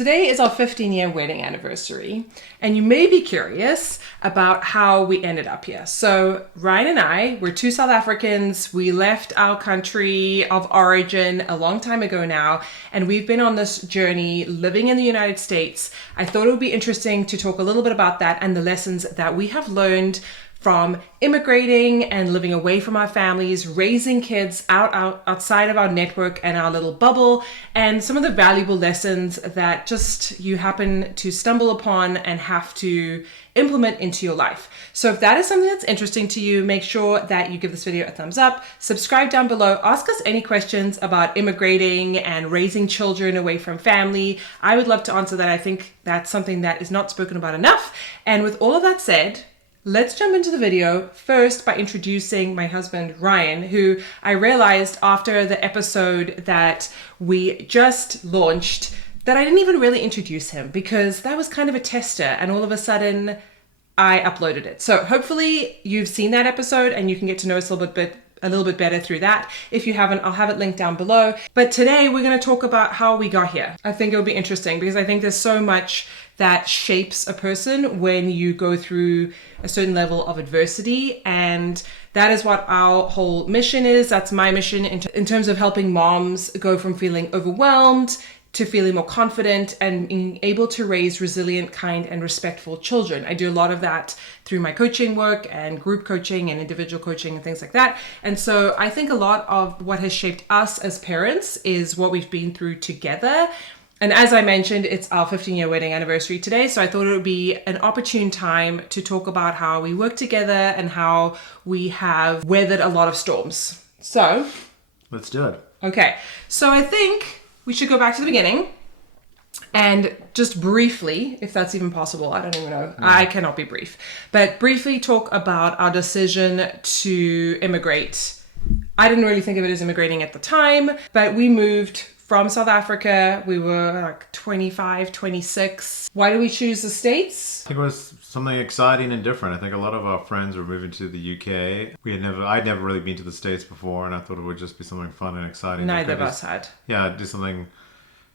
Today is our 15-year wedding anniversary, and you may be curious about how we ended up here. So Ryan and I, we're two South Africans. We left our country of origin a long time ago now, and we've been on this journey living in the United States. I thought it would be interesting to talk a little bit about that and the lessons that we have learned from immigrating and living away from our families, raising kids outside of our network and our little bubble, and some of the valuable lessons that just you happen to stumble upon and have to implement into your life. So if that is something that's interesting to you, make sure that you give this video a thumbs up, subscribe down below, ask us any questions about immigrating and raising children away from family. I would love to answer that. I think that's something that is not spoken about enough. And with all of that said, let's jump into the video first by introducing my husband, Ryan, who I realized after the episode that we just launched that I didn't even really introduce him because that was kind of a tester and all of a sudden I uploaded it. So hopefully you've seen that episode and you can get to know us a little bit better through that. If you haven't, I'll have it linked down below. But today we're going to talk about how we got here. I think it'll be interesting because I think there's so much that shapes a person when you go through a certain level of adversity. And that is what our whole mission is. That's my mission in terms of helping moms go from feeling overwhelmed to feeling more confident and being able to raise resilient, kind, and respectful children. I do a lot of that through my coaching work and group coaching and individual coaching and things like that. And so I think a lot of what has shaped us as parents is what we've been through together. And as I mentioned, it's our 15-year wedding anniversary today. So I thought it would be an opportune time to talk about how we work together and how we have weathered a lot of storms. So let's do it. Okay. So I think we should go back to the beginning and just briefly, if that's even possible, I don't even know. I cannot be brief, but briefly talk about our decision to immigrate. I didn't really think of it as immigrating at the time, but we moved from South Africa. We were like 25, 26. Why did we choose the States? I think it was something exciting and different. I think a lot of our friends were moving to the UK. I'd never really been to the States before, and I thought it would just be something fun and exciting. Neither of us had. Yeah, do something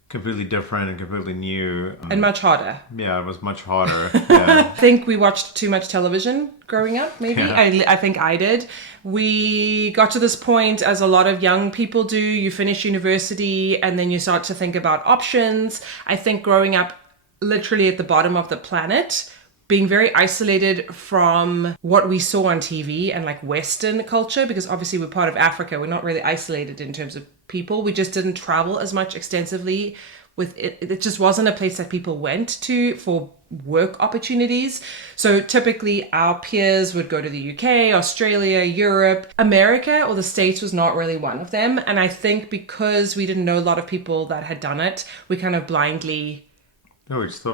completely different and completely new. And much harder. Yeah, it was much harder. Yeah. I think we watched too much television growing up, maybe. Yeah. I think I did. We got to this point, as a lot of young people do, you finish university and then you start to think about options. I think growing up literally at the bottom of the planet, being very isolated from what we saw on TV and like Western culture, because obviously we're part of Africa. We're not really isolated in terms of people. We just didn't travel as much extensively with it. It just wasn't a place that people went to for work opportunities. So typically our peers would go to the UK, Australia, Europe. America or the States was not really one of them. And I think because we didn't know a lot of people that had done it, we kind of blindly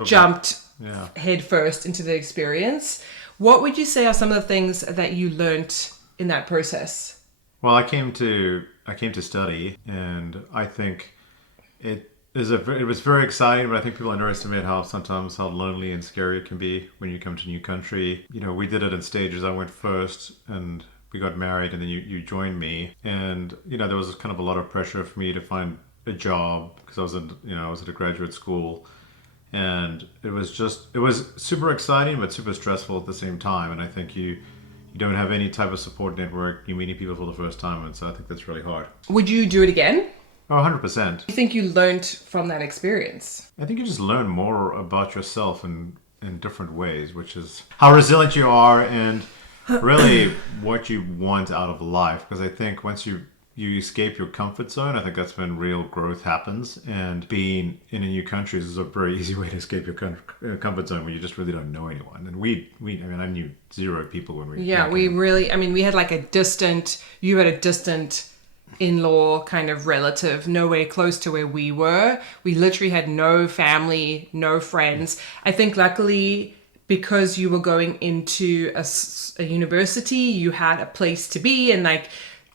jumped head first into the experience. What would you say are some of the things that you learned in that process? Well, I came to study, and I think it was very exciting, but I think people underestimate how lonely and scary it can be when you come to a new country. You know, we did it in stages. I went first and we got married, and then you joined me. And, you know, there was kind of a lot of pressure for me to find a job because I was at a graduate school. And it was super exciting, but super stressful at the same time. And I think you don't have any type of support network. You're meeting people for the first time. And so I think that's really hard. Would you do it again? Oh, 100%. Do you think you learned from that experience? I think you just learn more about yourself in different ways, which is how resilient you are and really what you want out of life. Because I think once you escape your comfort zone, I think that's when real growth happens. And being in a new country is a very easy way to escape your comfort zone when you just really don't know anyone. And I knew zero people when we... Yeah, we had like you had a distant in-law kind of relative, nowhere close to where we were. We literally had no family, no friends. I think luckily, because you were going into a university, you had a place to be, and like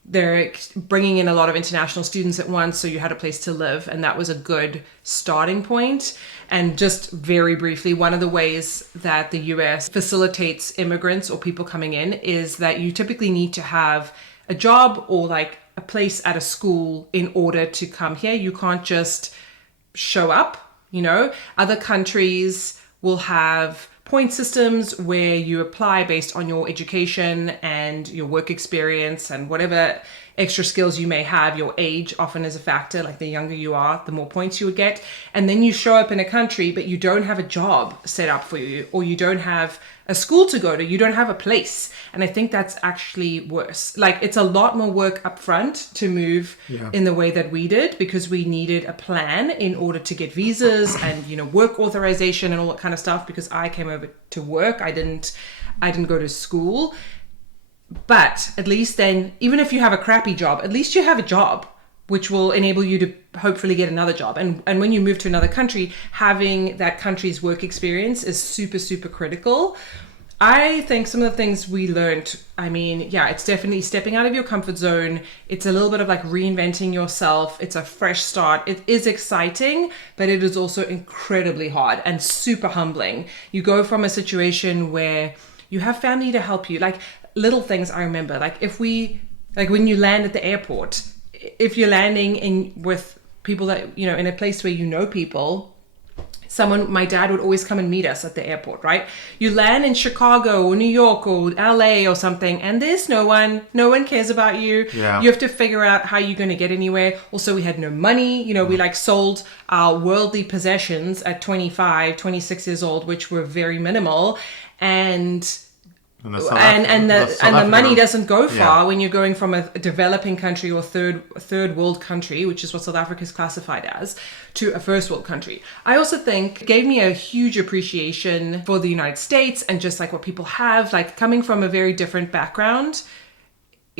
they're bringing in a lot of international students at once, so you had a place to live, and that was a good starting point. And just very briefly, one of the ways that the US facilitates immigrants or people coming in is that you typically need to have a job or like a place at a school in order to come here. You can't just show up Other countries will have point systems where you apply based on your education and your work experience and whatever extra skills you may have. Your age often is a factor. Like the younger you are, the more points you would get. And then you show up in a country, but you don't have a job set up for you, or you don't have a school to go to, you don't have a place. And I think that's actually worse. Like, it's a lot more work up front to move in the way that we did, because we needed a plan in order to get visas and, work authorization and all that kind of stuff, because I came over to work. I didn't go to school. But at least then, even if you have a crappy job, at least you have a job, which will enable you to hopefully get another job. And when you move to another country, having that country's work experience is super, super critical. I think some of the things we learned, it's definitely stepping out of your comfort zone. It's a little bit of like reinventing yourself. It's a fresh start. It is exciting, but it is also incredibly hard and super humbling. You go from a situation where you have family to help you, like little things I remember, like when you land at the airport, if you're landing with people that, in a place where people, my dad would always come and meet us at the airport, right? You land in Chicago or New York or LA or something, and there's no one cares about you. Yeah. You have to figure out how you're going to get anywhere. Also, we had no money. We sold our worldly possessions at 25, 26 years old, which were very minimal. And the money doesn't go far when you're going from a developing country or third world country, which is what South Africa is classified as, to a first world country. I also think it gave me a huge appreciation for the United States and just like what people have, like coming from a very different background.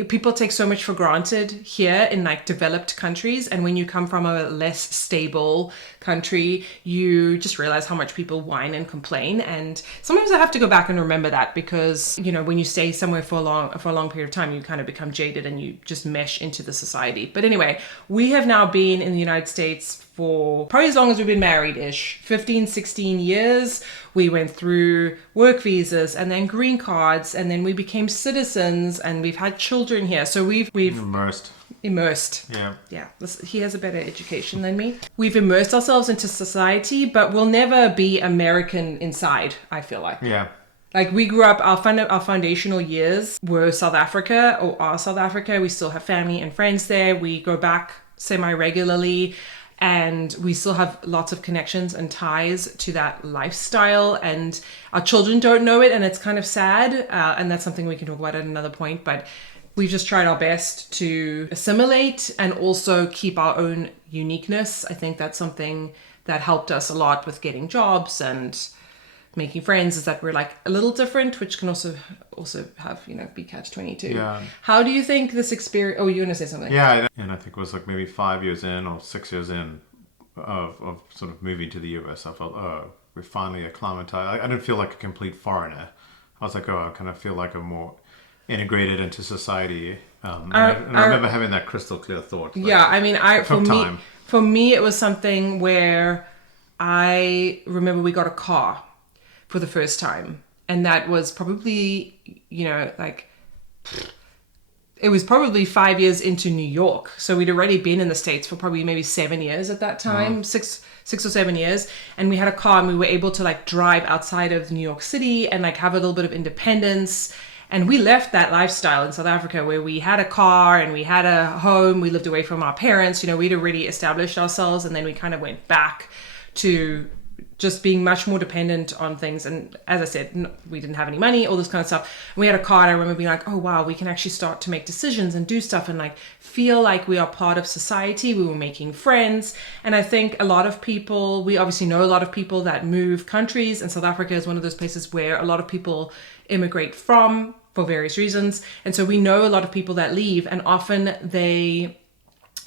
People take so much for granted here in like developed countries, and when you come from a less stable country, you just realize how much people whine and complain. And sometimes I have to go back and remember that, because when you stay somewhere for a long period of time, you kind of become jaded and you just mesh into the society. But anyway, we have now been in the United States for probably as long as we've been married-ish, 15, 16 years. We went through work visas and then green cards, and then we became citizens, and we've had children here. So we've immersed. Yeah. He has a better education than me. We've immersed ourselves into society, but we'll never be American inside, I feel like. Yeah. Like we grew up, our foundational years were South Africa, or are South Africa. We still have family and friends there. We go back semi-regularly. And we still have lots of connections and ties to that lifestyle, and our children don't know it, and it's kind of sad. And that's something we can talk about at another point, but we've just tried our best to assimilate and also keep our own uniqueness. I think that's something that helped us a lot with getting jobs and making friends, is that we're like a little different, which can also have, be catch-22. Yeah. How do you think this experience... Oh, you want to say something? Yeah, and I think it was like maybe 5 years in or 6 years in of sort of moving to the US, I felt, we're finally acclimatized. I didn't feel like a complete foreigner. I was like, I kind of feel like I'm more integrated into society. I remember having that crystal clear thought. For me, it was something where I remember we got a car for the first time, and that was probably it was probably 5 years into New York, so we'd already been in the States for probably maybe 7 years at that time. 6 or 7 years, and we had a car, and we were able to like drive outside of New York City and like have a little bit of independence. And we left that lifestyle in South Africa where we had a car and we had a home, we lived away from our parents, we'd already established ourselves, and then we kind of went back to just being much more dependent on things. And as I said, we didn't have any money, all this kind of stuff. And we had a car, and I remember being like, oh wow, we can actually start to make decisions and do stuff and like feel like we are part of society. We were making friends. And I think a lot of people, we obviously know a lot of people that move countries, and South Africa is one of those places where a lot of people immigrate from for various reasons. And so we know a lot of people that leave, and often they'll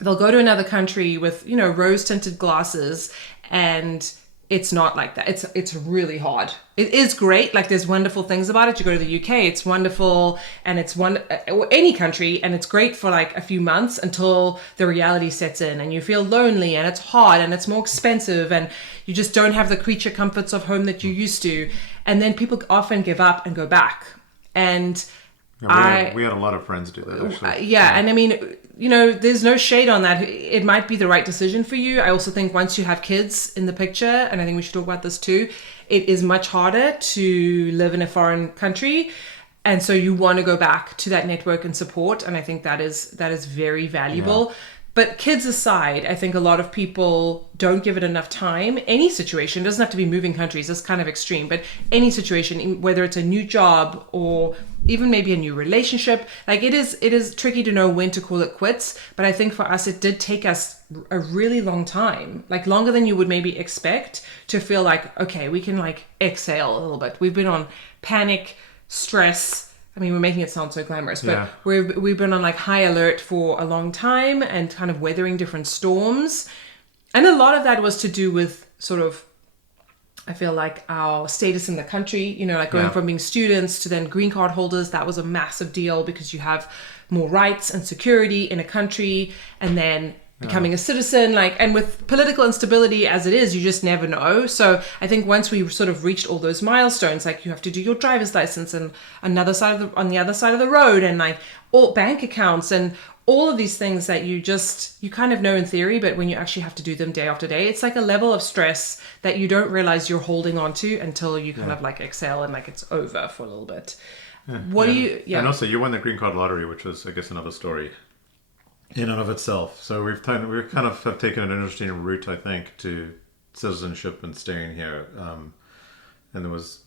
go to another country with, rose tinted glasses, and it's not like that. It's really hard. It is great. Like there's wonderful things about it. You go to the UK, it's wonderful, and it's any country, and it's great for like a few months until the reality sets in and you feel lonely, and it's hard, and it's more expensive, and you just don't have the creature comforts of home that you used to. And then people often give up and go back. And Yeah, we had a lot of friends do that, actually. Yeah, and I mean, there's no shade on that. It might be the right decision for you. I also think once you have kids in the picture, and I think we should talk about this too, it is much harder to live in a foreign country. And so you want to go back to that network and support. And I think that is very valuable. Yeah. But kids aside, I think a lot of people don't give it enough time. Any situation, doesn't have to be moving countries, that's kind of extreme, but any situation, whether it's a new job or even maybe a new relationship, like it is tricky to know when to call it quits. But I think for us, it did take us a really long time, like longer than you would maybe expect, to feel like, okay, we can like exhale a little bit. We've been on panic, stress. I mean, we're making it sound so glamorous, but Yeah. we've been on like high alert for a long time and kind of weathering different storms. And a lot of that was to do with sort of, I feel like our status in the country, like going Yeah. from being students to then green card holders. That was a massive deal because you have more rights and security in a country, and then becoming a citizen, and with political instability as it is, you just never know. So I think once we sort of reached all those milestones, like you have to do your driver's license and on the other side of the road, and like all bank accounts and all of these things that you kind of know in theory, but when you actually have to do them day after day, it's like a level of stress that you don't realize you're holding on to until you kind of like exhale and like it's over for a little bit. What do you? Yeah. And also, you won the green card lottery, which was, I guess, another story in and of itself. So we've kind of have taken an interesting route, I think, to citizenship and staying here. And there was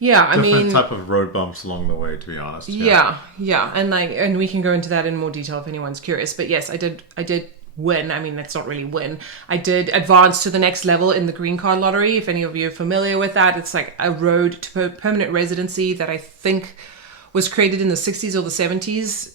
different type of road bumps along the way, to be honest. Yeah, and we can go into that in more detail if anyone's curious. But yes, I did win. I mean, that's not really win. I did advance to the next level in the green card lottery. If any of you are familiar with that, it's like a road to permanent residency that I think was created in the 60s or the 70s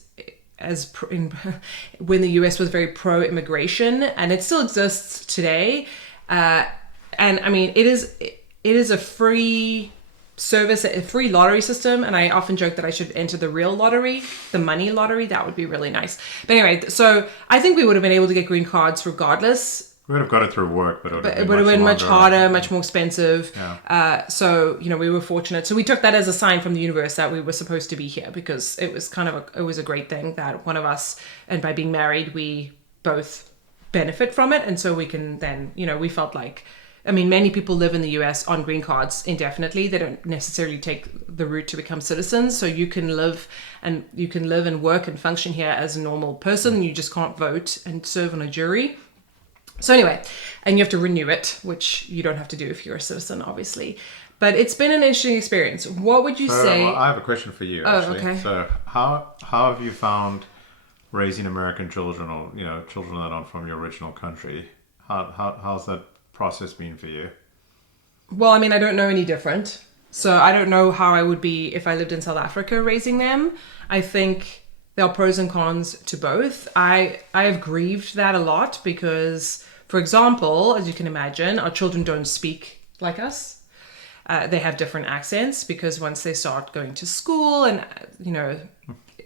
when the US was very pro-immigration, and it still exists today. And I mean, it is a free service, a free lottery system, and I often joke that I should enter the real lottery, the money lottery. That would be really nice. But anyway, so I think we would have been able to get green cards regardless. We would have got it through work, but it would have been much harder, much more expensive. Yeah. So we were fortunate. So we took that as a sign from the universe that we were supposed to be here, because it was it was a great thing that one of us, and by being married, we both benefit from it. And so we can then, we felt like, I mean, many people live in the US on green cards indefinitely. They don't necessarily take the route to become citizens. So you can live and work and function here as a normal person. You just can't vote and serve on a jury. So anyway, and you have to renew it, which you don't have to do if you're a citizen, obviously. But it's been an interesting experience. What would you say? Well, I have a question for you, actually. Oh, okay. So how have you found raising American children, or children that aren't from your original country? How's that process been for you? Well, I mean, I don't know any different. So I don't know how I would be if I lived in South Africa raising them. I think there are pros and cons to both. I have grieved that a lot because, for example, as you can imagine, our children don't speak like us. They have different accents because once they start going to school and,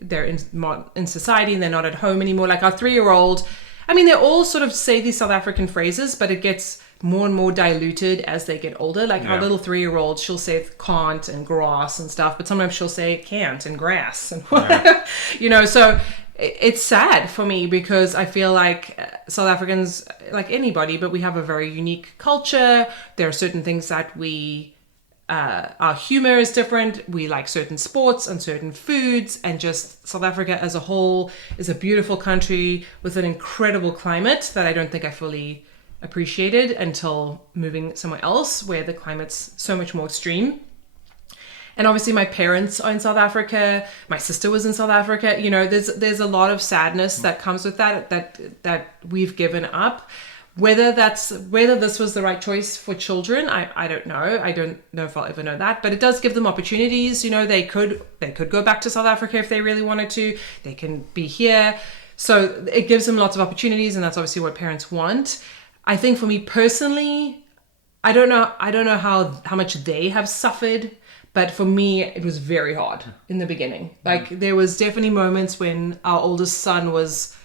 they're in society and they're not at home anymore. Like our 3-year-old, I mean, they all sort of say these South African phrases, but it gets more and more diluted as they get older. Like our little 3-year-old, she'll say can't and grass and stuff, but sometimes she'll say can't and grass and so it's sad for me because I feel like South Africans, like anybody, but we have a very unique culture. There are certain things that our humor is different. We like certain sports and certain foods, and just South Africa as a whole is a beautiful country with an incredible climate that I don't think I fully appreciated until moving somewhere else where the climate's so much more extreme. And obviously my parents are in South Africa. My sister was in South Africa. There's a lot of sadness that comes with that we've given up. Whether this was the right choice for children, I don't know. I don't know if I'll ever know that, but it does give them opportunities. They could go back to South Africa if they really wanted to. They can be here. So it gives them lots of opportunities, and that's obviously what parents want. I think for me personally, I don't know how much they have suffered, but for me, it was very hard in the beginning. Like there was definitely moments when our oldest son was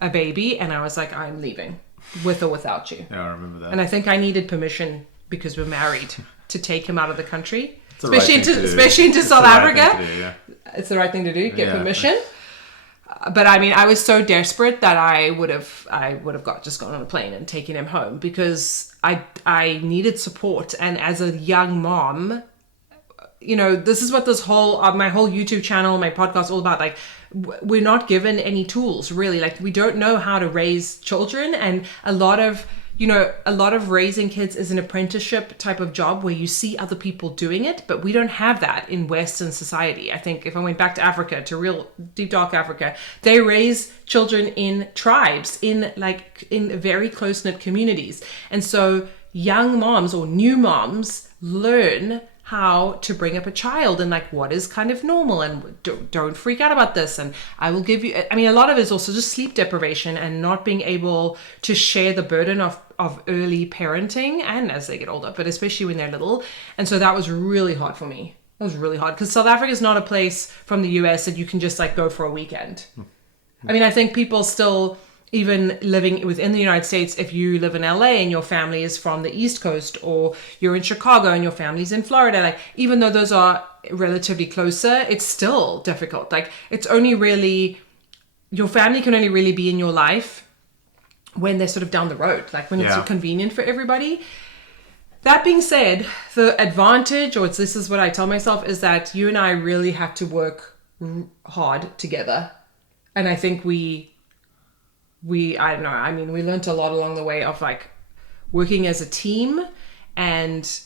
a baby and I was like, I'm leaving with or without you. Yeah, I remember that. And I think I needed permission because we're married to take him out of the country. the right thing to do. Especially into It's South the right Africa. thing to do, yeah. It's the right thing to do. Get Yeah. permission. But I mean, I was so desperate that I would have just gone on a plane and taken him home because I needed support. And as a young mom, this is what my whole YouTube channel, my podcast, all about. Like, we're not given any tools really. Like, we don't know how to raise children, and a lot of raising kids is an apprenticeship type of job where you see other people doing it, but we don't have that in Western society. I think if I went back to Africa, to real deep dark Africa, they raise children in tribes, in very close-knit communities. And so young moms or new moms learn how to bring up a child and like what is kind of normal, and don't freak out about this. And I will give you, I mean, a lot of it is also just sleep deprivation and not being able to share the burden of early parenting and as they get older, but especially when they're little. And so that was really hard for me. That was really hard because South Africa is not a place from the US that you can just like go for a weekend. I mean, I think people still, even living within the United States, if you live in LA and your family is from the East Coast, or you're in Chicago and your family's in Florida, like even though those are relatively closer, it's still difficult. Like, it's only really, your family can only really be in your life when they're sort of down the road, like when it's convenient for everybody. That being said, the advantage, or this is what I tell myself, is that you and I really have to work hard together. And I think I don't know, I mean, we learned a lot along the way of like working as a team and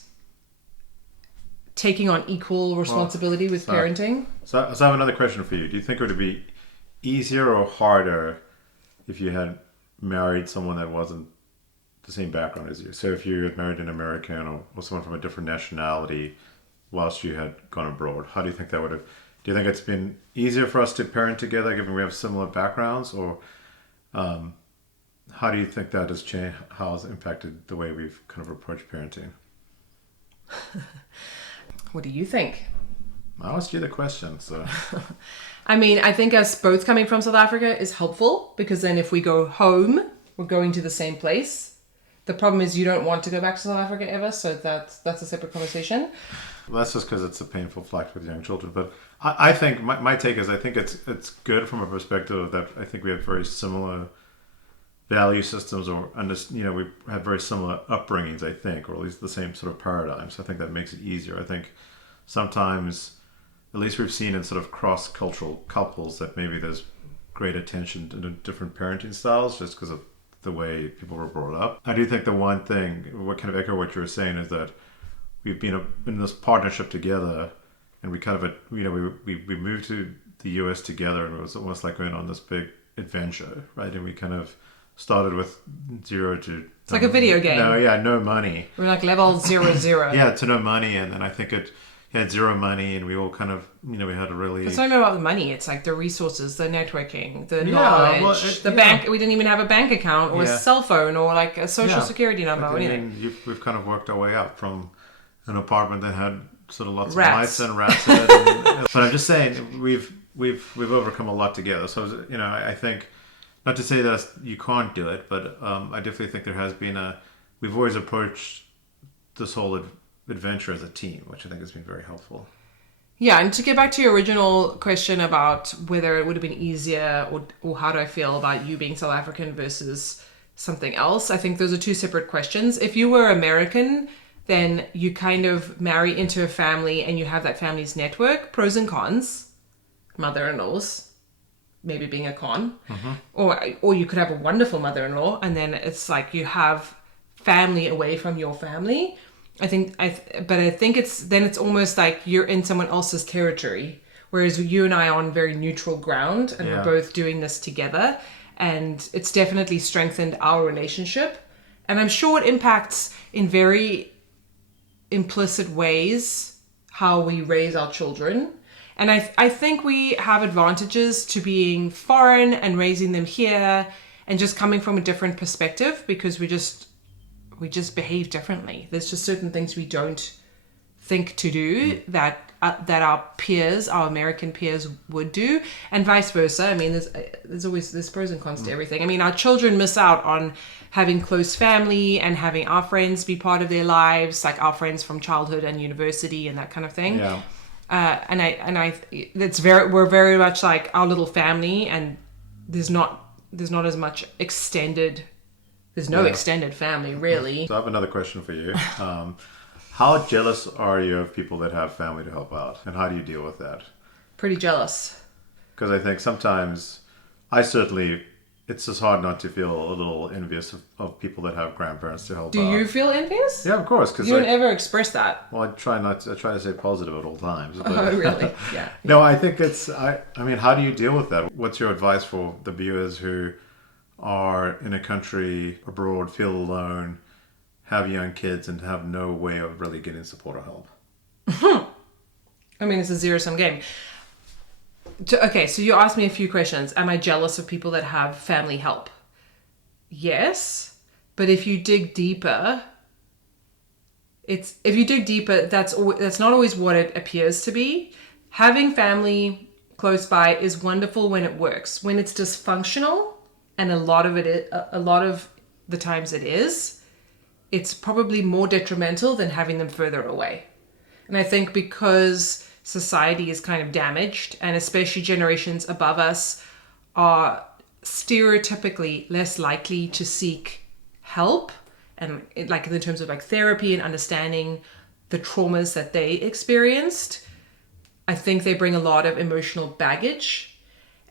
taking on equal responsibility with parenting. So I have another question for you. Do you think it would be easier or harder if you had married someone that wasn't the same background as you? So if you had married an American or someone from a different nationality whilst you had gone abroad, how do you think that would have... Do you think it's been easier for us to parent together given we have similar backgrounds, or how do you think that has changed, how has impacted the way we've kind of approached parenting? What do you think? I asked you the question, so... I mean, I think us both coming from South Africa is helpful, because then if we go home, we're going to the same place. The problem is you don't want to go back to South Africa ever, so that's a separate conversation. Well, that's just because it's a painful flight with young children. But I think my take is I think it's good from a perspective that I think we have very similar value systems, or we have very similar upbringings, I think, or at least the same sort of paradigms. I think that makes it easier. I think sometimes, at least we've seen in sort of cross-cultural couples, that maybe there's great attention to different parenting styles just because of the way people were brought up. I do think the one thing, what kind of echo what you were saying, is that we've been in this partnership together, and we kind of, we moved to the US together, and it was almost like going on this big adventure, right? And we kind of started with zero to... It's like a video game. No money. We're like level 0, 0. Yeah, to no money, and then I think it had zero money, and we all kind of, we had a really... It's not even about the money. It's like the resources, the networking, the knowledge, the bank. We didn't even have a bank account or a cell phone or like a social security number or anything. We've kind of worked our way up from an apartment that had sort of lots rats. of mice and rats in it. But I'm just saying, we've overcome a lot together. So, I think, not to say that you can't do it, but I definitely think there has been we've always approached this whole adventure as a team, which I think has been very helpful. Yeah, and to get back to your original question about whether it would have been easier or how do I feel about you being South African versus something else, I think those are two separate questions. If you were American, then you kind of marry into a family and you have that family's network, pros and cons, mother-in-laws, maybe being a con, or you could have a wonderful mother-in-law, and then it's like you have family away from your family. I think it's almost like you're in someone else's territory, whereas you and I are on very neutral ground, and we're both doing this together, and it's definitely strengthened our relationship. And I'm sure it impacts in very implicit ways how we raise our children. And I think we have advantages to being foreign and raising them here and just coming from a different perspective, because we just behave differently. There's just certain things we don't think to do that that our peers, our American peers, would do, and vice versa. I mean, there's pros and cons to everything. I mean, our children miss out on having close family and having our friends be part of their lives, like our friends from childhood and university and that kind of thing. Yeah. We're very much like our little family, and there's not as much extended. There's no extended family, really. So I have another question for you. How jealous are you of people that have family to help out, and how do you deal with that? Pretty jealous. Because I think sometimes, it's just hard not to feel a little envious of people that have grandparents to help out. Do you feel envious? Yeah, of course. Cause you don't ever express that. Well, I try to stay positive at all times. But, oh, really? Yeah. No, I think I mean, how do you deal with that? What's your advice for the viewers who are in a country abroad, feel alone, have young kids, and have no way of really getting support or help? I mean, it's a zero-sum game. Okay, so you asked me a few questions. Am I jealous of people that have family help? Yes, but if you dig deeper, that's not always what it appears to be. Having family close by is wonderful when it works. When it's dysfunctional, and a lot of the times it is, it's probably more detrimental than having them further away. And I think because society is kind of damaged, and especially generations above us are stereotypically less likely to seek help, and like in terms of like therapy and understanding the traumas that they experienced, I think they bring a lot of emotional baggage.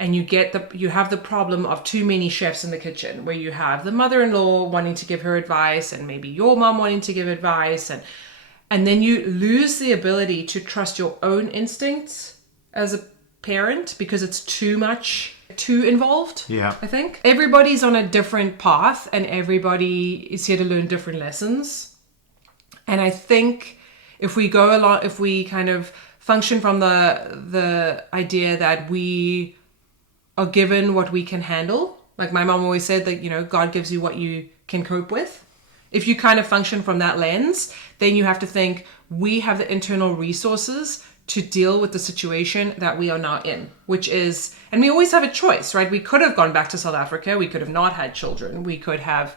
And you have the problem of too many chefs in the kitchen, where you have the mother-in-law wanting to give her advice, and maybe your mom wanting to give advice, and then you lose the ability to trust your own instincts as a parent because it's too involved. Yeah. I think everybody's on a different path, and everybody is here to learn different lessons. And I think if we kind of function from the idea that we are given what we can handle. Like my mom always said that, God gives you what you can cope with. If you kind of function from that lens, then you have to think we have the internal resources to deal with the situation that we are now in, and we always have a choice, right? We could have gone back to South Africa. We could have not had children. We could have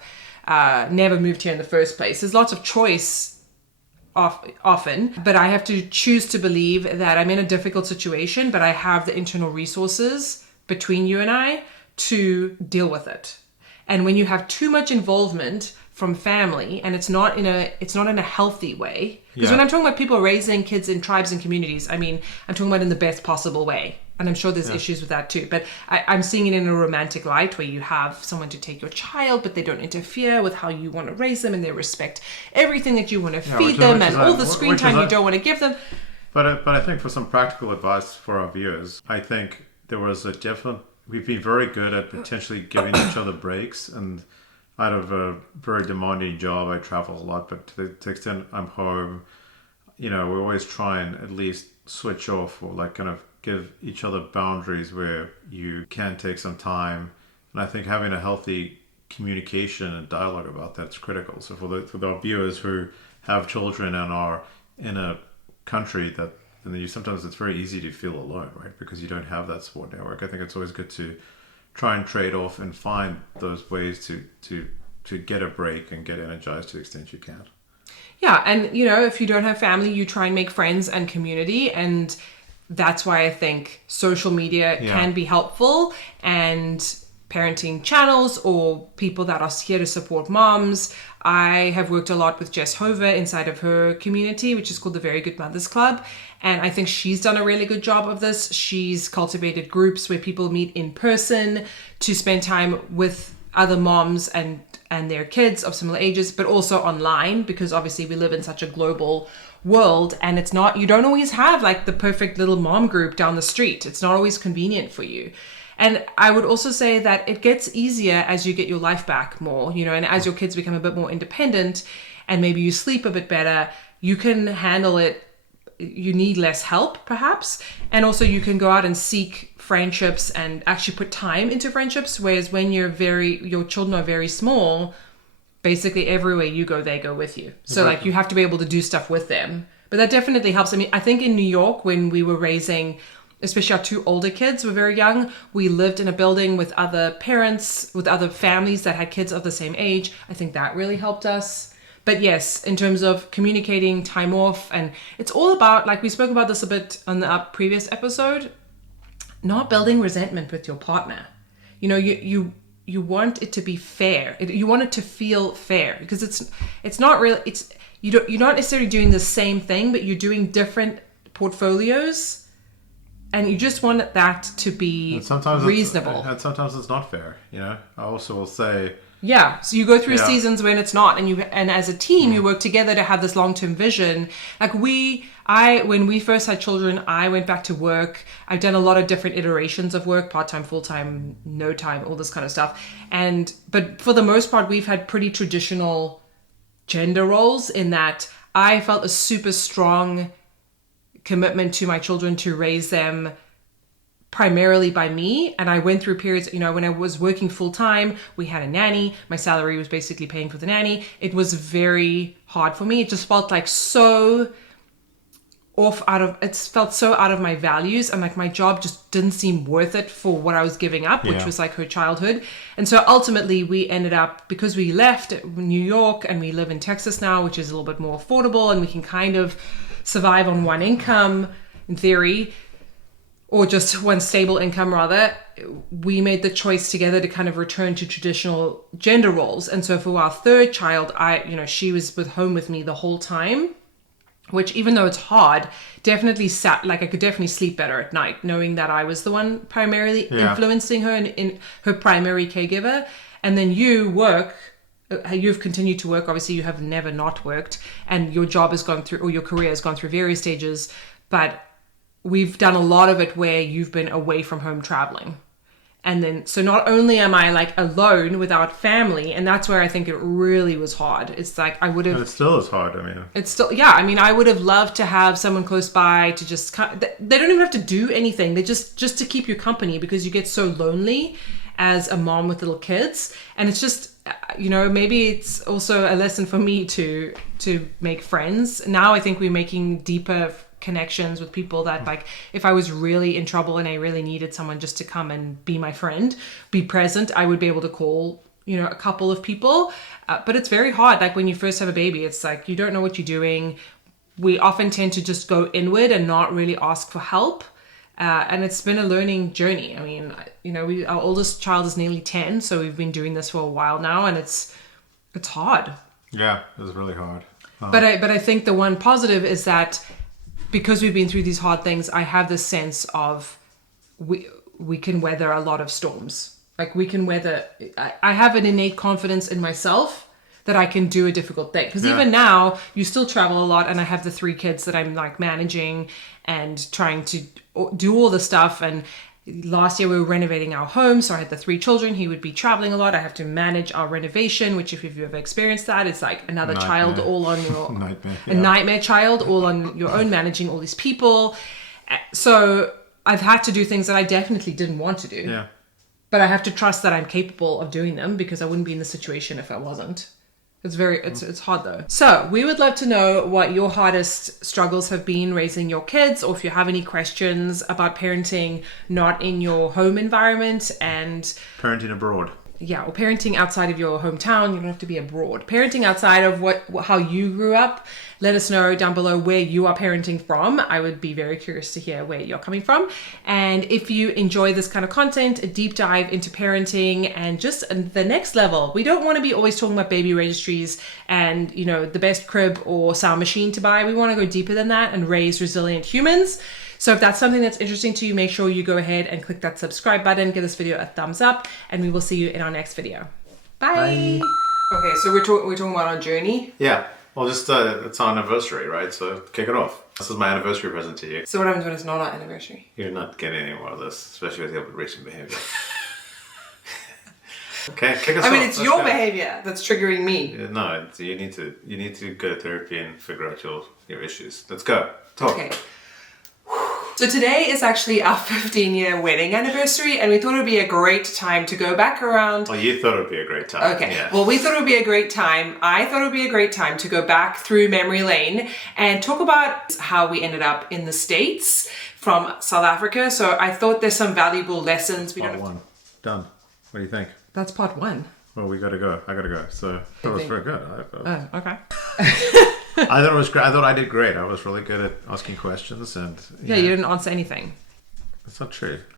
never moved here in the first place. There's lots of choice often, but I have to choose to believe that I'm in a difficult situation, but I have the internal resources between you and I to deal with it. And when you have too much involvement from family, and it's not in a healthy way, because when I'm talking about people raising kids in tribes and communities, I mean, I'm talking about in the best possible way. And I'm sure there's issues with that too. But I'm seeing it in a romantic light, where you have someone to take your child, but they don't interfere with how you want to raise them, and they respect everything that you want to feed them, and all the screen time you don't want to give them. But I think for some practical advice for our viewers, I think we've been very good at potentially giving each other breaks. And out of a very demanding job, I travel a lot, but to the extent I'm home, we always try and at least switch off, or like kind of give each other boundaries where you can take some time. And I think having a healthy communication and dialogue about that's critical. So for our viewers who have children and are in a country that, and sometimes it's very easy to feel alone, right? Because you don't have that support network. I think it's always good to try and trade off and find those ways to get a break and get energized to the extent you can. Yeah, and if you don't have family, you try and make friends and community, and that's why I think social media can be helpful, and parenting channels or people that are here to support moms. I have worked a lot with Jess Hover inside of her community, which is called the Very Good Mothers Club. And I think she's done a really good job of this. She's cultivated groups where people meet in person to spend time with other moms and their kids of similar ages, but also online, because obviously we live in such a global world, and you don't always have like the perfect little mom group down the street. It's not always convenient for you. And I would also say that it gets easier as you get your life back more, and as your kids become a bit more independent and maybe you sleep a bit better, you can handle it. You need less help, perhaps. And also you can go out and seek friendships and actually put time into friendships. Whereas when your children are very small, basically everywhere you go, they go with you. So like you have to be able to do stuff with them, But that definitely helps. I mean, I think in New York, when we were raising, especially our two older kids were very young, we lived in a building with other parents, with other families that had kids of the same age. I think that really helped us. But yes, in terms of communicating, time off, and it's all about, like we spoke about this a bit on the previous episode, not building resentment with your partner. You know, you want it to be fair. You want it to feel fair, because it's not really, you're not necessarily doing the same thing, but you're doing different portfolios, and you just want that to be reasonable. And sometimes it's not fair, you know. I also will say, yeah, so you go through seasons when it's not, and as a team you work together to have this long-term vision. Like when we first had children, I went back to work. I've done a lot of different iterations of work, part-time, full-time, no time, all this kind of stuff. But for the most part, we've had pretty traditional gender roles, in that I felt a super strong commitment to my children to raise them primarily by me. And I went through periods, you know, when I was working full time, we had a nanny. My salary was basically paying for the nanny. It was very hard for me. It just felt like so it felt so out of my values, and like my job just didn't seem worth it for what I was giving up, which was like her childhood. And so ultimately we ended up, because we left New York and we live in Texas now, which is a little bit more affordable, and we can kind of survive on one income in theory, or just one stable income rather. We made the choice together to kind of return to traditional gender roles. And so for our third child, she was home with me the whole time, which, even though it's hard, definitely I could definitely sleep better at night, knowing that I was the one primarily influencing her and in her primary caregiver. And then you've continued to work. Obviously you have never not worked, and your job has gone through, or your career has gone through various stages, but we've done a lot of it where you've been away from home traveling. And then, so not only am I like alone without family, and that's where I think it really was hard. It's like I would have... And it still is hard, I mean. It's still, yeah, I mean, I would have loved to have someone close by to just... They don't even have to do anything. They just to keep you company, because you get so lonely as a mom with little kids. And it's just, you know, maybe it's also a lesson for me to make friends. Now I think we're making deeper connections with people that, like, if I was really in trouble and I really needed someone just to come and be my friend, be present, I would be able to call, you know, a couple of people. But it's very hard. Like when you first have a baby, it's like you don't know what you're doing. We often tend to just go inward and not really ask for help. And it's been a learning journey. I mean, you know, our oldest child is nearly 10, so we've been doing this for a while now, and it's hard. Yeah, it's really hard. But I think the one positive is that, because we've been through these hard things, I have this sense of we can weather a lot of storms. Like we can weather, I have an innate confidence in myself that I can do a difficult thing. Because even now, you still travel a lot, and I have the 3 kids that I'm like managing and trying to do all the stuff. And last year we were renovating our home, so I had the 3 children. He would be traveling a lot. I have to manage our renovation, which, if you've ever experienced that, it's like another child all on your nightmare child all on your own, managing all these people. So I've had to do things that I definitely didn't want to do. Yeah. But I have to trust that I'm capable of doing them, because I wouldn't be in the situation if I wasn't. It's hard though. So we would love to know what your hardest struggles have been raising your kids, or if you have any questions about parenting not in your home environment, and parenting abroad. Yeah, or parenting outside of your hometown. You don't have to be abroad. Parenting outside of how you grew up. Let us know down below where you are parenting from. I would be very curious to hear where you're coming from. And if you enjoy this kind of content, a deep dive into parenting and just the next level, we don't want to be always talking about baby registries and, you know, the best crib or sound machine to buy. We want to go deeper than that and raise resilient humans. So if that's something that's interesting to you, make sure you go ahead and click that subscribe button, give this video a thumbs up, and we will see you in our next video. Bye. Okay, so we're talking about our journey. Yeah, well, just it's our anniversary, right? So kick it off. This is my anniversary present to you. So what happens when it's not our anniversary? You're not getting any more of this, especially with your recent behavior. Okay, kick us off. I mean, it's your behavior that's triggering me. Yeah, no, you need to go to therapy and figure out your issues. Let's go. Talk. Okay. So today is actually our 15-year wedding anniversary, and we thought it would be a great time to go back around. Well, you thought it would be a great time. Okay, Yeah. well, we thought it would be a great time. I thought it would be a great time to go back through memory lane and talk about how we ended up in the States from South Africa. So I thought there's some valuable lessons. Part one. Done. What do you think? That's part one. Well, we gotta go. I gotta go. So that was very good. Oh, okay. I thought it was great. I thought I did great. I was really good at asking questions, and Yeah, you didn't answer anything. That's not true.